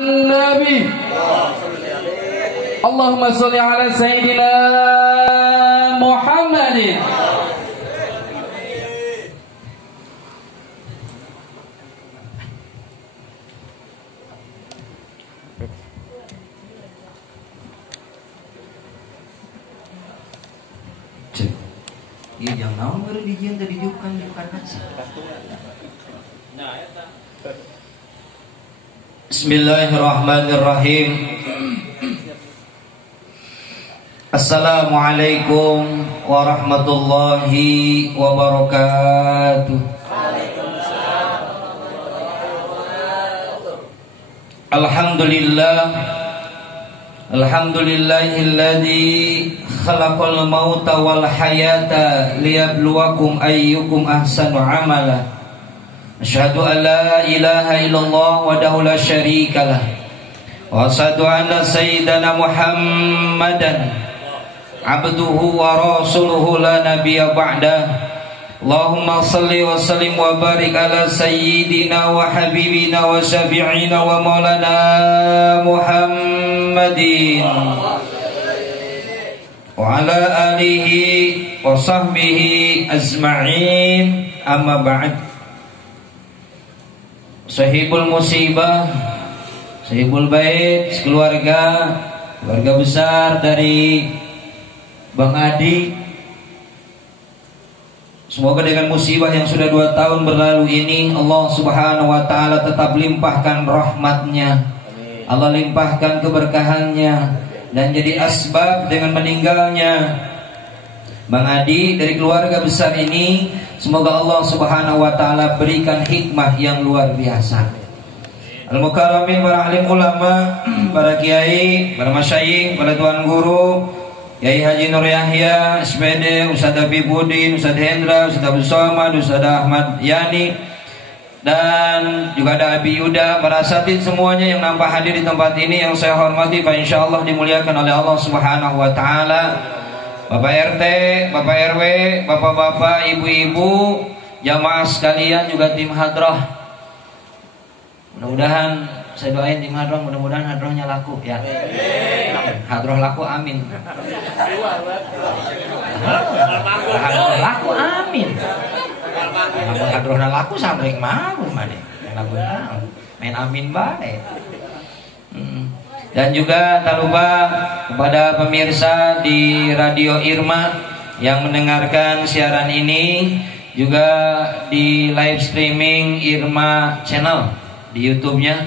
Nabi. Allahumma sholli ala sayyidina Muhammadin. Iya, yang naon baru dijian tadi diukan nasi. Bismillahirrahmanirrahim. Assalamualaikum warahmatullahi wabarakatuh. Alhamdulillah. Alhamdulillahilladzi khalaqal mauta wal hayata liyabluwakum ayyukum ahsanu amala. Asyhadu an la ilaha illallah wahdahu la syarikalah. Wa asyhadu anna sayyidana Muhammadan abduhu wa rasuluhu la nabiyya ba'dah. Allahumma salli wa sallim wa barik ala sayyidina wa habibina wa syafi'ina wa maulana Muhammadin wa ala alihi wa sahbihi ajma'in, amma ba'd. Sahibul musibah, sahibul bait, keluarga besar dari Bang Adi, semoga dengan musibah yang sudah 2 tahun berlalu ini Allah subhanahu wa ta'ala tetap limpahkan rahmatnya, Allah limpahkan keberkahannya, dan jadi asbab dengan meninggalnya Bang Adi dari keluarga besar ini, semoga Allah subhanahu wa ta'ala berikan hikmah yang luar biasa. Al-Mukarramin, para alim ulama, para kiai, para masyayikh, para tuan guru, Yai Haji Nur Yahya, SPD, Ustaz Habibudin, Ustaz Hendra, Ustaz Abdul Somad, Ustaz Ahmad Yani, dan juga ada Abi Yuda, para asatid semuanya yang nampak hadir di tempat ini yang saya hormati, Pak, insyaallah dimuliakan oleh Allah subhanahu wa ta'ala. Bapak RT, Bapak RW, bapak-bapak, ibu-ibu, jamaah sekalian, juga tim hadroh. Mudah-mudahan saya doain tim hadroh, mudah-mudahan hadrohnya laku ya. Hadroh laku, amin. Hadroh laku, amin. Hadrohnya laku sampai mau mana? Main amin baik. Dan juga tak lupa kepada pemirsa di Radio Irma yang mendengarkan siaran ini, juga di live streaming Irma Channel di YouTube-nya,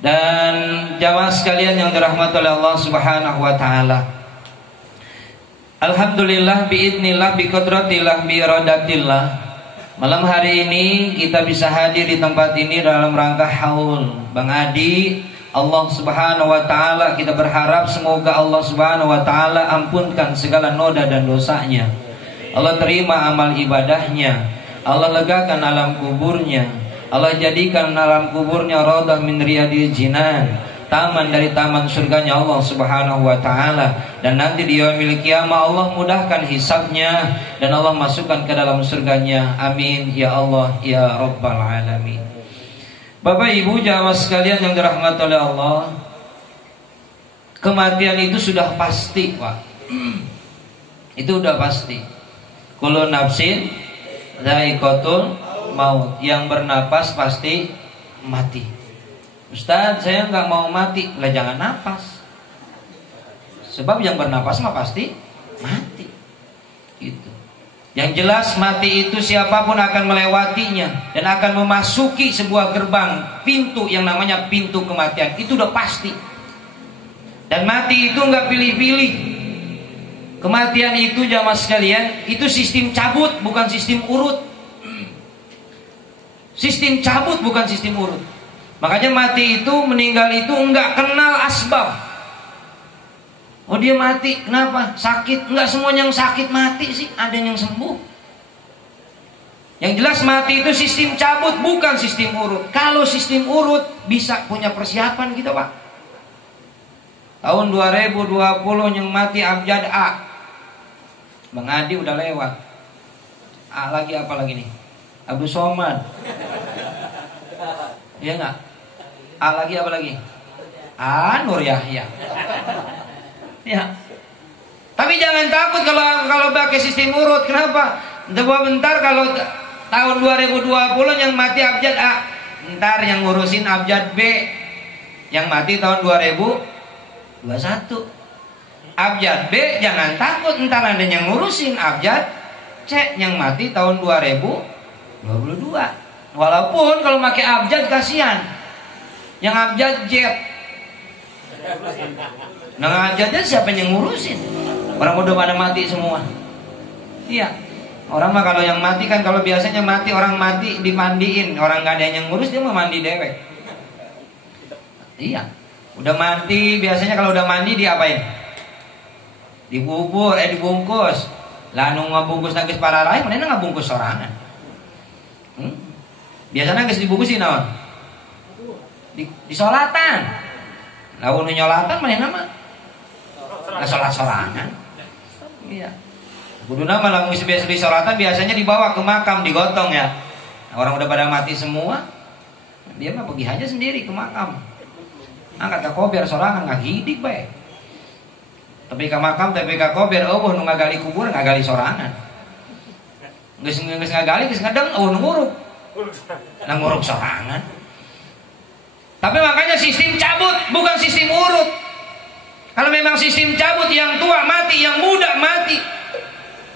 dan jamaah sekalian yang dirahmati oleh Allah subhanahu wa ta'ala. Alhamdulillah, biidnillah, biqudratillah, biiradatillah, malam hari ini kita bisa hadir di tempat ini dalam rangka haul Bang Adi. Allah subhanahu wa ta'ala, kita berharap semoga Allah subhanahu wa ta'ala ampunkan segala noda dan dosanya, Allah terima amal ibadahnya, Allah legakan alam kuburnya, Allah jadikan alam kuburnya raudhah min riyadil jinan, taman dari taman surganya Allah subhanahu wa ta'ala. Dan nanti di yaumil qiyamah Allah mudahkan hisabnya dan Allah masukkan ke dalam surganya, amin ya Allah ya rabbal alamin. Bapak Ibu jamaah sekalian yang dirahmati oleh Allah, kematian itu sudah pasti, Pak. Itu udah pasti. Kullu nafsin dha'iqatul maut, yang bernapas pasti mati. Ustaz, saya nggak mau mati. Lah jangan napas. Sebab yang bernapas mah pasti mati. Gitu. Yang jelas mati itu siapapun akan melewatinya dan akan memasuki sebuah gerbang, pintu yang namanya pintu kematian. Itu udah pasti. Dan mati itu nggak pilih-pilih. Kematian itu jamaah sekalian, itu sistem cabut bukan sistem urut. Sistem cabut bukan sistem urut. Makanya mati itu, meninggal itu nggak kenal asbab. Oh dia mati, kenapa? Sakit? Enggak semuanya yang sakit mati sih, ada yang sembuh. Yang jelas mati itu sistem cabut, bukan sistem urut. Kalau sistem urut bisa punya persiapan kita, Pak. Tahun 2020 yang mati Abjad A, Bang Adi udah lewat. A lagi apa lagi nih? Abdul Somad. Iya enggak? Lagi apa lagi? Nur Yahya. Ya. Tapi jangan takut kalau pakai sistem urut. Kenapa? Bentar kalau tahun 2020 yang mati abjad A, ntar yang ngurusin abjad B yang mati tahun 2021. Abjad B jangan takut, ntar ada yang ngurusin abjad C yang mati tahun 2022. Walaupun kalau pakai abjad kasihan. Yang abjad Z. Nah abjadnya siapa yang ngurusin? Orang udah pada mati semua. Iya. Orang mah kalau yang mati kan, kalau biasanya mati orang mati dimandiin, orang nggak ada yang ngurus dia mau mandi dewek. Iya. Udah mati biasanya kalau udah mandi diapain? Dibubur, dibungkus. Lalu ngabungkus nangis para rai, mana ngabungkus sorangan. Biasanya nangis dibungkusin naon? Di solatan. Lalu nyolatan mana nama? Sholat sorangan. Iya. Kudu nama lalu biasa di solatan biasanya dibawa ke makam digotong ya. Orang udah pada mati semua, dia mah pergi aja sendiri ke makam. Angkat ke kober sorangan nggak hidik baik. Tapi ke makam, tapi ke kober, nu ngagali kubur, ngagali sorangan. Geus ngagali, geus ngadeng, nu nguruk. Nah nguruk sorangan. Tapi makanya sistem cabut, bukan sistem urut. Kalau memang sistem cabut, yang tua mati, yang muda mati,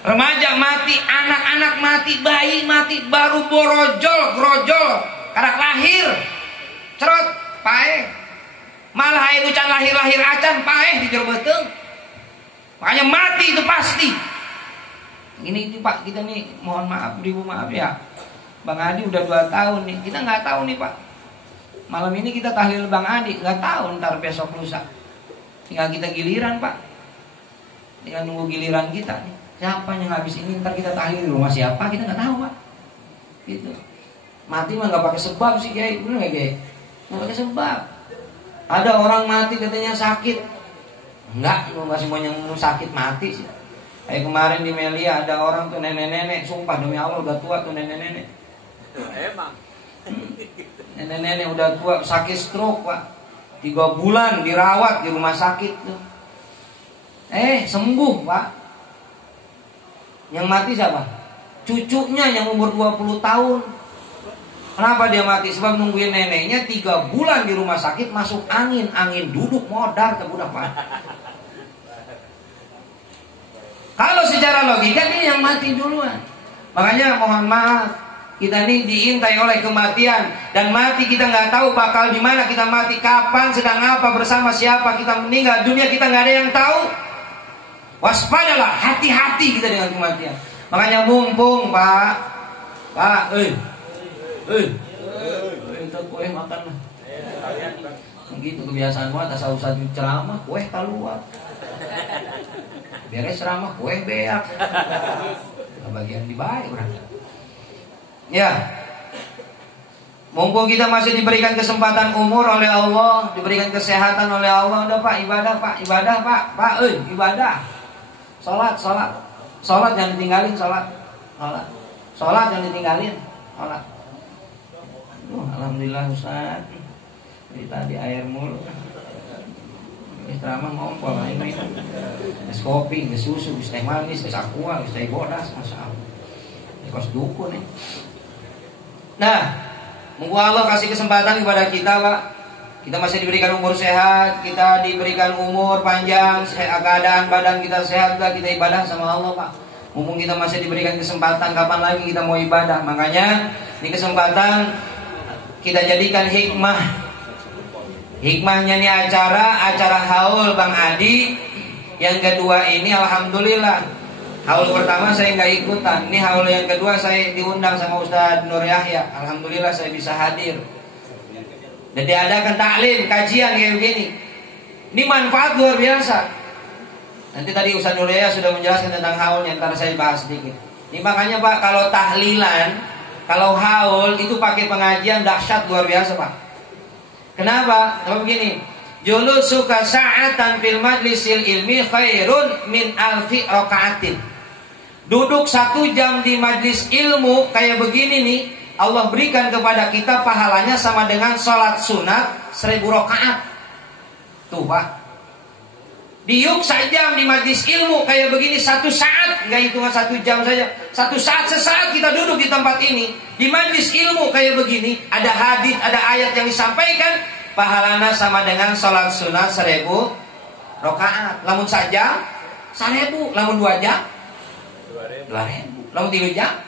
remaja mati, anak-anak mati, bayi mati, baru borojol, grojol, karak lahir, cerot, paeh. Malah air ucan lahir-lahir acan, paeh di jero beteung. Makanya mati itu pasti. Ini Pak, kita nih mohon maaf, Ibu maaf ya. Bang Adi udah 2 tahun nih, kita nggak tahu nih Pak. Malam ini kita tahlil Bang Adi, nggak tahu ntar besok lusa. Tinggal kita giliran Pak. Tinggal nunggu giliran kita nih. Siapa yang habis ini ntar kita tahlil di rumah siapa kita nggak tahu Pak. Gitu. Mati mah nggak pakai sebab sih Kiai, bener nggak Kiai? Nggak pakai sebab. Ada orang mati katanya sakit. Enggak, lu masih mau yang sakit mati sih. Kayak kemarin di Melia ada orang tuh nenek-nenek, sumpah demi Allah udah tua tuh nenek-nenek. Emang. Nenek-nenek udah tua sakit stroke Pak. 3 bulan dirawat di rumah sakit tuh. Sembuh Pak. Yang mati siapa? Cucunya yang umur 20 tahun. Kenapa dia mati? Sebab nungguin neneknya 3 bulan di rumah sakit, masuk angin duduk modar ke budak Pak. Kalau secara logika dia yang mati duluan. Makanya mohon maaf, kita ini diintai oleh kematian, dan mati kita nggak tahu bakal di mana kita mati, kapan, sedang apa, bersama siapa kita meninggal. Dunia kita nggak ada yang tahu. Waspadalah, hati-hati kita dengan kematian. Makanya mumpung Pak, itu kue makan lah. Begitu kebiasaan gua, tak usah ceramah, kue keluar. Beres ceramah, kue beak. Bagian dibaik orang. Ya. Mumpung kita masih diberikan kesempatan umur oleh Allah, diberikan kesehatan oleh Allah, udah Pak, ibadah Pak, ibadah. Salat jangan ditinggalin, salat jangan ditinggalin, salat. Alhamdulillah Ustaz. Dari tadi air mulu. Ceramah ngompol ini. Es kopi, es susu, es teh manis, es aqua, es teh bodas, masyaallah. Kos dukun nih. Nah, moga Allah kasih kesempatan kepada kita, Pak. Kita masih diberikan umur sehat, kita diberikan umur panjang, keadaan badan kita sehat, kita ibadah sama Allah, Pak. Mumpung kita masih diberikan kesempatan, kapan lagi kita mau ibadah? Makanya ini kesempatan kita jadikan hikmah. Hikmahnya nih acara haul Bang Adi. Yang kedua ini alhamdulillah. Haul pertama saya nggak ikutan. Ini haul yang kedua saya diundang sama Ustadz Nur Yahya. Alhamdulillah saya bisa hadir. Dan diadakan taklim, kajian kayak begini. Ini manfaat luar biasa. Nanti tadi Ustadz Nur Yahya sudah menjelaskan tentang haulnya, ntar saya bahas sedikit. Ini makanya Pak, kalau tahlilan, kalau haul itu pakai pengajian dahsyat luar biasa Pak. Kenapa? Kalau begini, julusuka sa'atan fil majlisil ilmi khairun min alfi rakaatin. Duduk 1 jam di majlis ilmu kayak begini nih, Allah berikan kepada kita pahalanya sama dengan sholat sunat 1000 rakaat. Tuh Pak, diuk sajam di majlis ilmu kayak begini 1 saat, nggak hitungan 1 jam saja, 1 saat, sesaat kita duduk di tempat ini di majlis ilmu kayak begini, ada hadis, ada ayat yang disampaikan, pahalana sama dengan sholat sunnah 1000 rakaat. Lamun saja 1000, lamun 2 jam 2000, lamun 3 jam,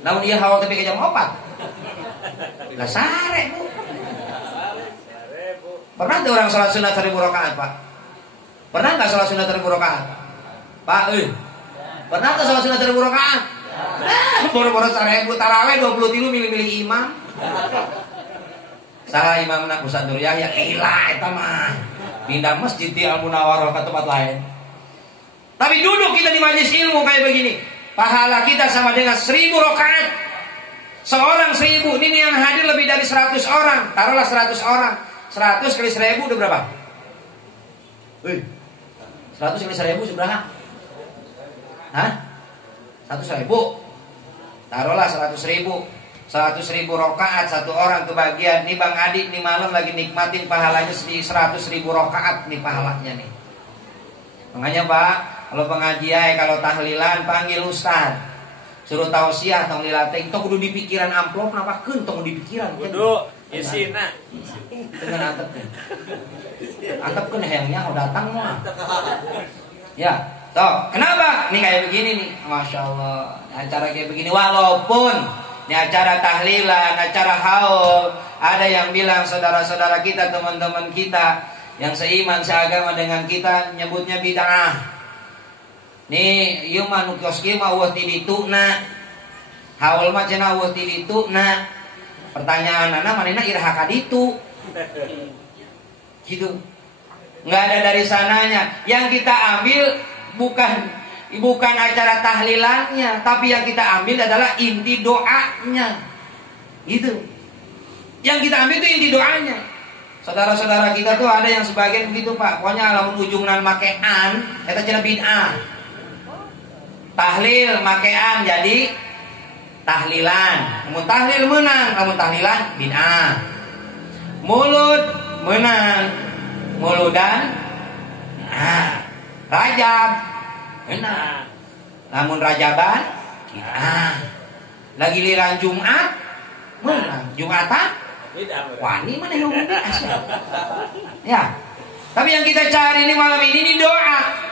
lamun dia hawal tapi ke jam 4 lah 1000. Pernah ada orang sholat sunnah 1000 rakaat Pak? Pernah nggak sholat sunnah 1000 rakaat? Pak, pernah nggak sholat sunnah 1000 rakaat? Boro-boro 1000 taraweh 23 milih-milih imam. Salah imam nak Ustaz Nur Yahya, ilah eta mah. Pindah masjid di Al Munawwarah ke tempat lain. Tapi duduk kita di majelis ilmu kayak begini, pahala kita sama dengan 1000 rakaat. Seorang 1000, ini yang hadir lebih dari 100 orang. Taruhlah 100 orang. 100 kali 1000 udah berapa? 100 kali 1000 seberapa? Hah? 100.000. Taruhlah 100.000. 100.000 rakaat, 1 orang kebagian. Nih Bang Adi nih malam lagi nikmatin pahalanya 100.000 rakaat nih pahalanya nih. Makanya Pak, kalau pengajian, kalau tahlilan panggil ustaz. Suruh tausiah tong lilateng, tong kudu di pikiran amplop napa keun tong di pikiran. Kudu isina. Dengan atepkeun. Atepkeun hayangnya udah datang mah. Ya, toh, kenapa? Nih kayak begini nih. Masya Allah, acara kayak begini walaupun ini acara tahlilan, acara haul, ada yang bilang saudara-saudara kita, teman-teman kita yang seiman seagama dengan kita nyebutnya bid'ah. Nih, ieu mah nu kios kieu mah eueuh ti dituna. Haul mah cenah eueuh ti dituna. Pertanyaanna manehna iraha ka ditu. Gitu. Enggak ada dari sananya. Yang kita ambil bukan acara tahlilannya, tapi yang kita ambil adalah inti doanya. Gitu. Yang kita ambil itu inti doanya. Saudara-saudara kita tuh ada yang sebagian begitu Pak. Pokoknya lamun ujungna makean eta cenah bid'ah. Tahlil makean jadi tahlilan. Lamun tahlil menang, lamun tahlilan bid'ah. Mulut menang, muludan rajab menang. Lamun rajaban bid'ah. Lagi liran Jumat menang. Jumatan wani mana yang asli. Ya. Tapi yang kita cari ini malam ini doa.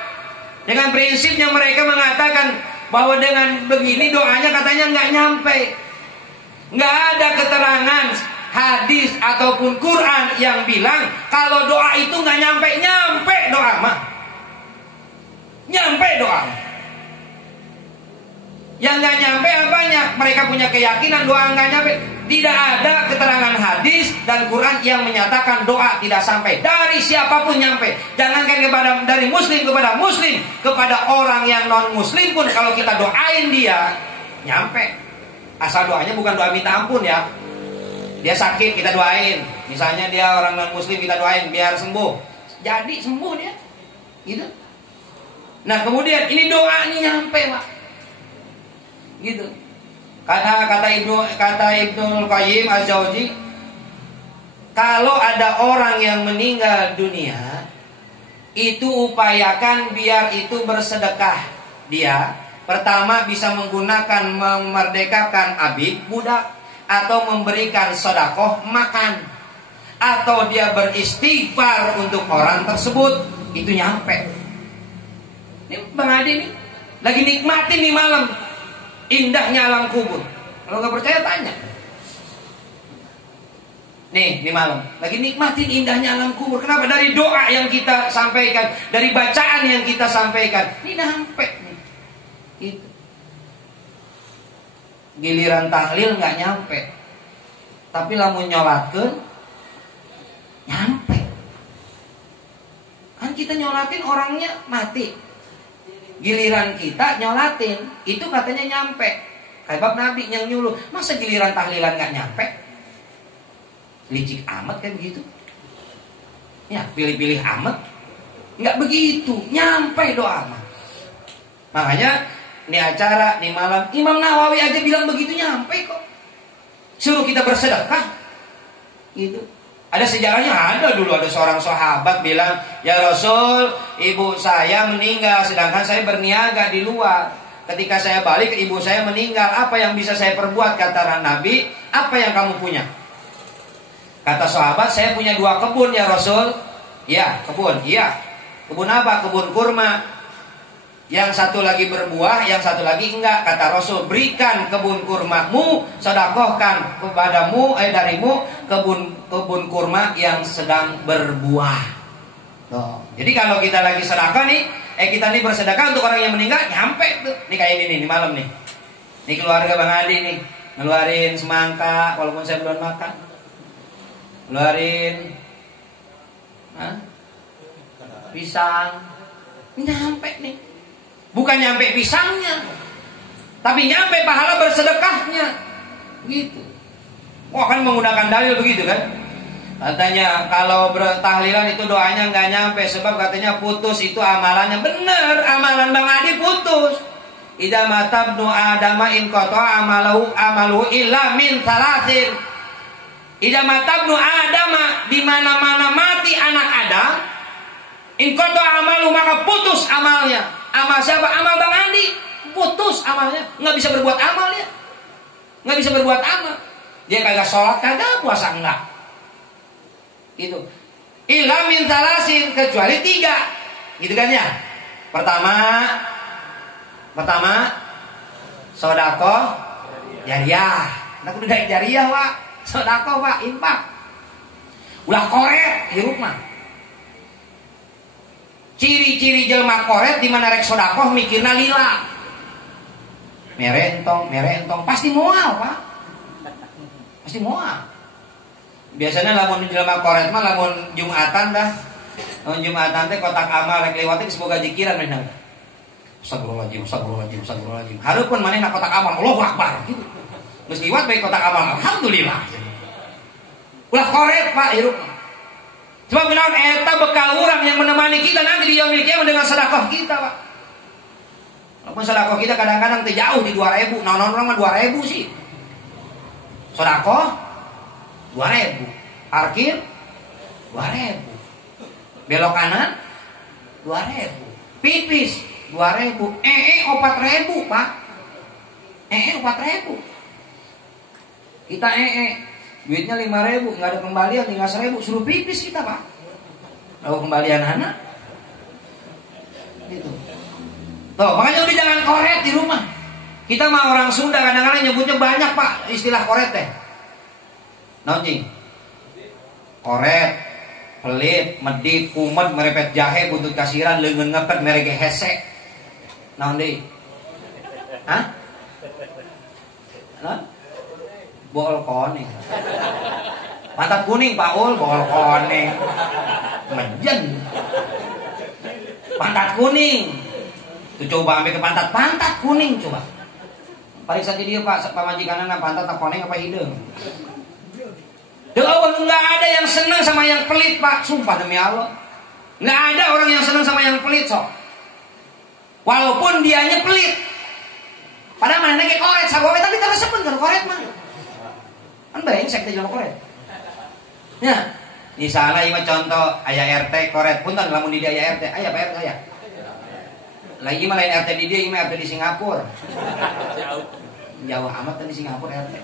Dengan prinsipnya mereka mengatakan bahwa dengan begini doanya katanya nggak nyampe. Nggak ada keterangan hadis ataupun Quran yang bilang kalau doa itu nggak nyampe doa mah. Nyampe doa. Yang nggak nyampe apanya? Mereka punya keyakinan doa nggak nyampe. Tidak ada keterangan hadis dan Quran yang menyatakan doa tidak sampai. Dari siapapun nyampe. Jangankan dari muslim kepada muslim, kepada orang yang non muslim pun kalau kita doain dia nyampe. Asal doanya bukan doa minta ampun ya. Dia sakit kita doain. Misalnya dia orang non muslim kita doain biar sembuh. Jadi sembuh dia. Gitu. Nah kemudian ini doa ini nyampe Pak. Gitu. Kata Ibnu Qayyim Al-Jauzi, kalau ada orang yang meninggal dunia, itu upayakan biar itu bersedekah. Dia pertama bisa menggunakan memerdekakan abid budak, atau memberikan sedekah makan, atau dia beristighfar untuk orang tersebut. Itu nyampe. Ini Bang Adi nih lagi nikmatin nih malam indahnya alam kubur. Kalau nggak percaya tanya. Nih malam lagi nikmatin indahnya alam kubur. Kenapa? Dari doa yang kita sampaikan, dari bacaan yang kita sampaikan. Ini nyampe. Itu. Giliran tahlil nggak nyampe. Tapi lamun nyolatkeun nyampe. Kan kita nyolatin orangnya mati. Giliran kita nyolatin itu katanya nyampe. Kayak bab Nabi yang nyuluh. Masa giliran tahlilan gak nyampe? Licik amat kan begitu. Ya pilih-pilih amat. Gak begitu. Nyampe doa mah. Makanya ini acara, ini malam Imam Nawawi aja bilang begitu nyampe kok. Suruh kita bersedekah gitu. Ada sejarahnya, ada dulu ada seorang sahabat bilang, "Ya Rasul, ibu saya meninggal sedangkan saya berniaga di luar. Ketika saya balik ibu saya meninggal, apa yang bisa saya perbuat?" Kata Nabi, "Apa yang kamu punya?" Kata sahabat, "Saya punya 2 kebun ya Rasul." "Ya, kebun." "Iya." "Kebun apa?" "Kebun kurma. Yang satu lagi berbuah, yang satu lagi enggak." Kata Rasul, "Berikan kebun kurmamu, sedekahkan darimu kebun kurma yang sedang berbuah." Tuh. Jadi kalau kita lagi sedekah nih, kita nih bersedekah untuk orang yang meninggal, nyampe tuh. Nih kayak ini nih malam nih. Nih keluarga Bang Adi nih, ngeluarin semangka walaupun saya belum makan. Ngeluarin pisang. Nyampe nih. Bukan nyampe pisangnya, tapi nyampe pahala bersedekahnya. Gitu. Wah, kan menggunakan dalil begitu kan? Katanya kalau bertahlilan itu doanya nggak nyampe, sebab katanya putus itu amalannya. Bener, amalan Bang Adi putus. Idza matabnu adama in qata amaluhu illa min salasin. Idza matabnu adama, di mana-mana mati anak Adam, in qata amalu, maka putus amalnya. Amal siapa? Amal Bang Andi. Putus amalnya, nggak bisa berbuat amal ya. Nggak bisa berbuat amal. Dia kagak sholat, kagak puasa, enggak. Itu. Illa min salasin, kecuali 3. Gitu kan ya? Pertama sedekah jariah. Nah, kudu daek jariah, Pak. Sedekah, Pak, infak. Ulah korek hirup mah. Ciri-ciri jelma koret di mana rek sedekah mikirna lila. Merentong, pasti moal, Pak. Pasti moal. Biasanya lamun jelma koret mah lamun Jumatan dah. Lamun Jumatan teh kotak amal rek lewat teh semoga jikiran menang. Astagfirullahaladzim. Hareupun manehna kotak amal, Allahu Akbar gitu. Geus liwat bae kotak amal, alhamdulillah. Ulah koret, Pak, hirup. Sebab naon eta bekal urang yang menemani kita nanti di yaumil kiamat dengan sedekah kita, Pak. Walaupun sedekah kita kadang-kadang teh jauh di 2000, naon urang mah 2000 sih. Sedekah 2000, parkir 2000. Belok kanan 2000. Pipis 2000, 4000, Pak. 4000. Kita duitnya 5.000, nggak ada kembalian, tinggal 1.000, suruh pipis kita, Pak. Lalu kembalian anak, gitu. Tuh, makanya udah jangan koret di rumah. Kita mah orang Sunda kadang-kadang nyebutnya banyak, Pak, istilah koret teh. Naon koret, pelit, medit, kumet, merepet jahe, buntut kasiran, leungeun ngepet, merege hese. Naon deui? Hah? Naon? Bol koneng. Pantat kuning, Pak Ul, bol koneng. Mejen. Pantat kuning. Tuh coba ambil ke pantat kuning coba. Pariksa di dia, Pak, pamajikanana pantat tak koneng apa hidung. Enggak ada yang senang sama yang pelit, Pak, sumpah demi Allah. Enggak ada orang yang senang sama yang pelit, sok. Walaupun dianya pelit. Padahal mana kayak koret sagowe tapi terus sebentar koret mah. Kan brengsek teh jelema koret. Ya, misalnya ieu contoh aya RT koret, punten lamun di dia aya RT, aya Pak RT aya. Lagi mah lain RT di dia, ieu mah RT di Singapura. Jauh amat di Singapura RT.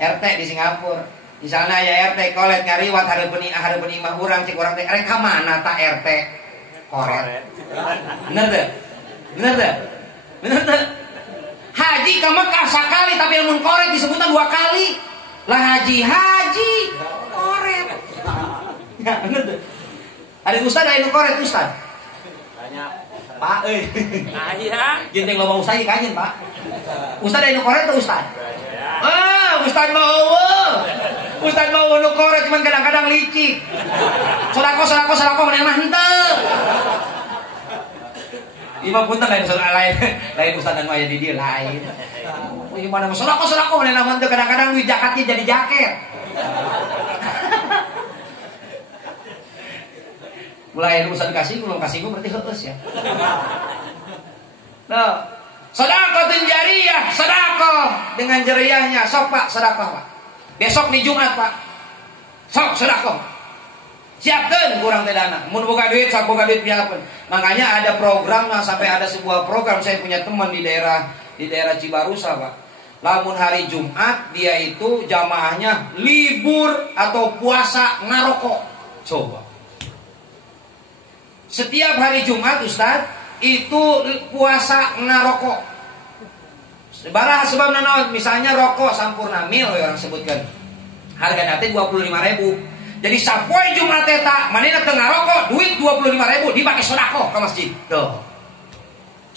RT di Singapura. Misalnya aya RT koret ngariwat hareupeun imah urang cek urang teh rek ka mana ta RT koret. Bener teh? Haji ka Mekah sakali tapi lamun koret disebutna 2 kali. Lah haji koret. Ya bener tuh. Ada ustad anu koret ustad. Banyak. Pak euy. Aya. Jeung loba ustad kajen, Pak. Ustad anu koret tuh ustad. Ustad mah eueuh. Ustad mah nu koret cuman kadang-kadang licik. Sedekah mana mah henteu. Imam punten lain ustad anu aya di dieu lain. Gimana sedekah mana namun teu kadang-kadang duit jakatnya jadi jaket. Mulai urusan kasih belum kasih gue berarti heus ya. Nah, sedekah jariyah, sedekah dengan jariahnya. Sok Pak, sedekah Pak. Besok nih Jumat Pak. Sok sedekah. Siapkan kurang teh dana. Mun boga duit, sak boga duit piapun. Makanya ada program, sampai ada sebuah program, saya punya teman di daerah Cibarusa, Pak. Lamun hari Jumat dia itu jamaahnya libur atau puasa ngarokok. Coba. Setiap hari Jumat Ustaz itu puasa ngarokok. Baraha sebab nanaon, misalnya rokok sampurna mil orang sebutkan. Harga nanti 25.000. Jadi sapoe Jumat eta manehna teu ngarokok, duit 25.000 dipake sedekah ka masjid. Tuh.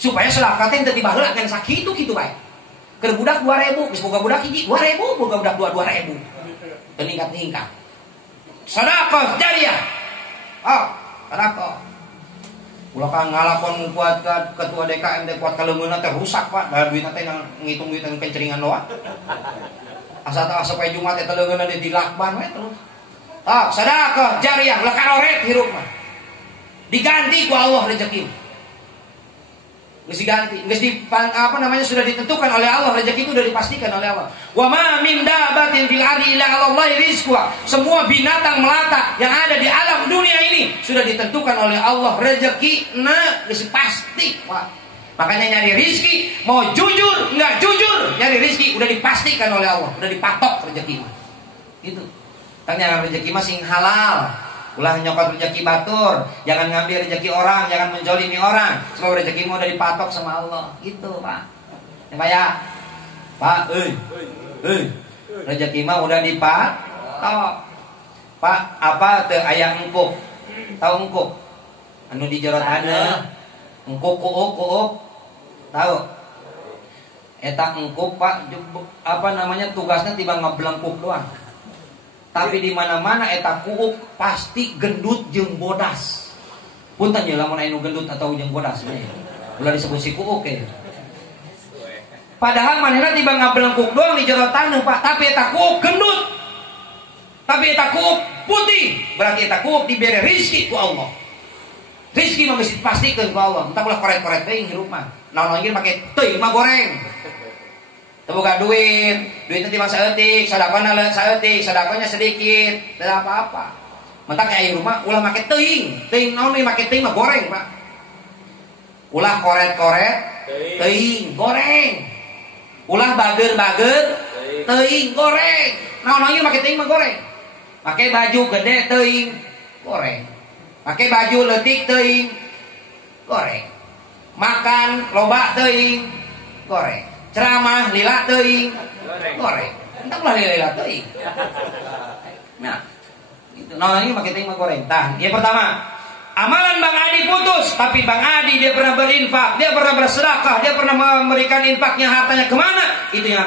Supaya sedekah teh teu tiba heula ngan sakitu kitu bae. Keur budak 2.000, geus boga budak hiji 2.000, boga budak 2.000. Meningkat-ningkat. Sedekah jariah. Oh, sedekah. Ulah kan ngalapon kuat ka ketua DKM teh kuat kaleungeunna teh rusak, Pak. Da duitna teh ngitung duit kenceringan doang. Asa tah supaya Jumat teh leungeunna dilakban we terus. Sedekah jariah ulah karoret hirup mah. Diganti ku Allah rezeki. Geus diganti, geus sudah ditentukan oleh Allah, rezeki itu sudah dipastikan oleh Allah. Wa ma min dabatin fil ardi illa 'alallahi rizquha. Semua binatang melata yang ada di alam dunia ini sudah ditentukan oleh Allah, rezekina geus pasti, Pak. Makanya nyari rezeki, mau jujur enggak jujur, nyari rezeki udah dipastikan oleh Allah, udah dipatok rezeki. Gitu. Tanya rezeki mah sing halal. Ulah nyokot rezeki batur, jangan ngambil rezeki orang, jangan menjolimi orang. Sebab rezekimu udah dipatok sama Allah. Gitu, Pak. Ya, Pak ya. Pak, rezeki mah udah dipatok. Pak, apa teu aya engkuk? Tahu engkuk? Anu di jero taneuh. Engkuk kuuk. Tahu? Eta engkuk, Pak, tugasnya tiba ngeblengkuk doang. Tapi di mana-mana eta kuuk pasti gendut jeung bodas. Punten ye lamun anu gendut atau jeung bodas. Ulah disebut si kuuk ya. Padahal manehna tiba ngablengkuk doang di jero taneuh, Pak, tapi eta kuuk gendut. Tapi eta kuuk putih, berarti eta kuuk dibere rezeki ku Allah. Rezeki mah geus dipastikeun ku Allah. Entah ulah korek-korek teuing hirup mah. Naon lagi make teuing mah goreng. Boga duitnya tiba saeutik, sedekahna sedekahnya sedikit, tidak apa-apa. Mentak aya rumah ulah make teuing naon we make teuing mah goreng, Pak. Ulah koret-koret teuing goreng. Ulah bager-bager teuing goreng. Naon lagi make teuing mah goreng. Make baju gede teuing goreng. Make baju leutik teuing goreng. Makan loba teuing goreng. Ceramah lila teuing goreng. Entah ulah lila teuing. Nah, gitu. Nah, ini pakai teuing goreng. Tah, yang pertama, amalan Bang Adi putus, tapi Bang Adi dia pernah berinfak, dia pernah bersedekah, dia pernah memberikan infaknya hartanya kemana? Itu yang